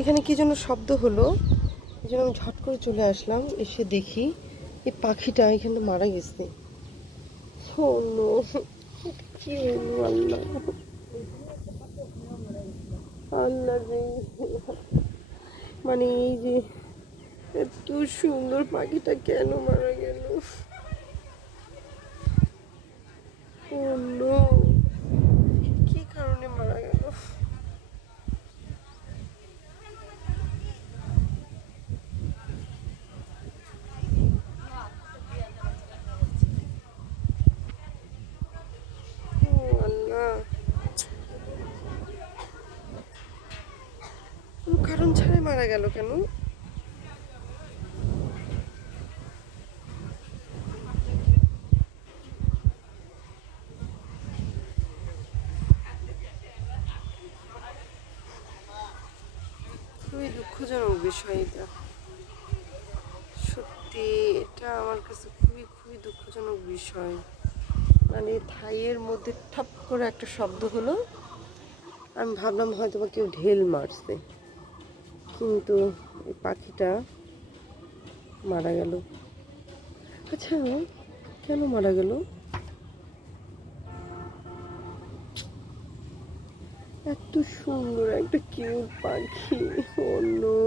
এখানে কি যেন শব্দ হলো, এই জন্য আমি ঝট করে চলে আসলাম। এসে দেখি এই পাখিটা এখানে মারা গেছে। ও নো, কি হলো আল্লাহ, আল্লাহ রে! মানে এই যে এত সুন্দর পাখিটা কেন মারা গেল? ও নো, কি কারণে মারা গেল? ও আল্লাহ, কোনো কারণ ছাড়াই মারা গেল কেন? খুবই দুঃখজনক বিষয় এটা। সত্যি এটা আমার কাছে খুবই খুবই দুঃখজনক বিষয়। মানে থাইয়ের মধ্যে ঠাপ করে একটা শব্দ হলো, আমি ভাবলাম হয়তো বা কেউ ঢেল মারছে, কিন্তু এই পাখিটা মারা গেল। আচ্ছা, কেন মারা গেল? এত সুন্দর একটা কিউট পাখি, ও নো!